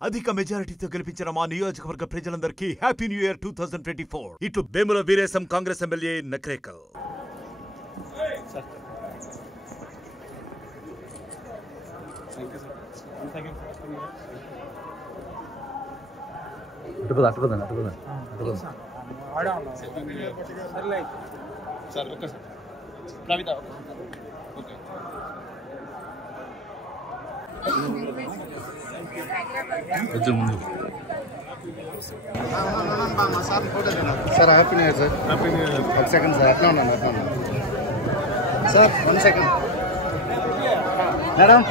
అధిక మెజారిటీతో గెలిపించిన మా నియోజకవర్గ ప్రజలందరికీ హ్యాపీ న్యూ ఇయర్ 2024. ఇట్లు Vemula Veeresham Congress MLA Nakrekal. Sir, happy New Year, sir. Happy New Year. 1 second, sir. No. Sir, 1 second. Madam.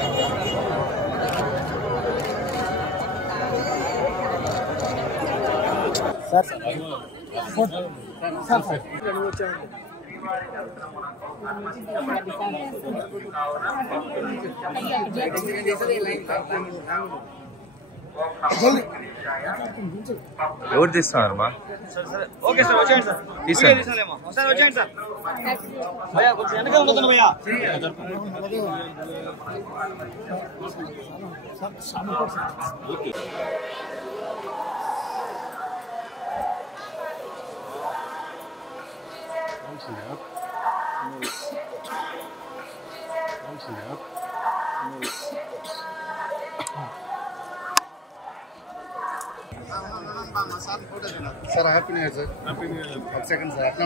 Sir. ఎవరు తీస్తున్నారమ్మా? ఓకే సార్, వచ్చేయండి సార్. తీసుకోండి సార్, వచ్చేయండి సార్. భయ్యా కొంచెం వెనక ఉండదు భయ్యా. Sir, happy New Year, sir. Happy New Year. 1 second, sir. No.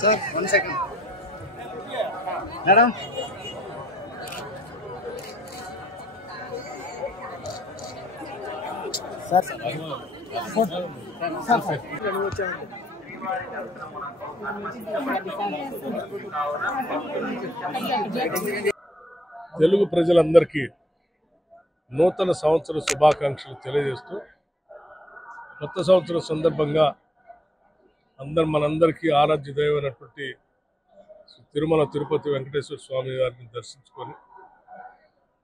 Sir, 1 second. Madam. Sir. Telugu ప్రజలందరికీ నూతన సంవత్సర శుభాకాంక్షలు తెలియజేస్తూ కొత్త సంవత్సరం సందర్భంగా మనందరికీ ఆరాధ్య దైవమైనటువంటి తిరుమల తిరుపతి వెంకటేశ్వర స్వామి వారిని దర్శించుకొని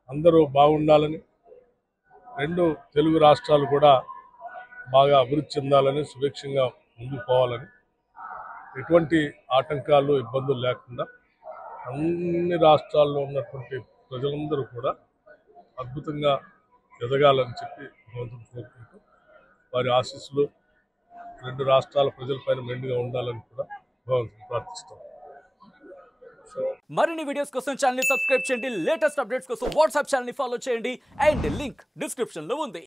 అందరూ బాగుండాలని, రెండు తెలుగు రాష్ట్రాలు కూడా బాగా అభివృద్ధి చెందాలని, సుభిక్షంగా ముందుకు పోవాలని, ఎటువంటి ఆటంకాలు ఇబ్బందులు లేకుండా అన్ని రాష్ట్రాల్లో ఉన్నటువంటి ప్రజలందరూ కూడా అద్భుతంగా ఎదగాలని చెప్పి భగవంతుని కోరుకుంటూ వారి ఆశీస్సులు రెండు రాష్ట్రాల ప్రజలపైన మెండుగా ఉండాలని కూడా భగవంతుని ప్రార్థిస్తాం. మరిన్ని వీడియోస్ కోసం ఛానల్ ని సబ్స్క్రైబ్ చేయండి, లేటెస్ట్ అప్డేట్స్ కోసం వాట్సాప్ ఛానల్ ని ఫాలో చేయండి అండ్ లింక్ డిస్క్రిప్షన్ లో ఉంది.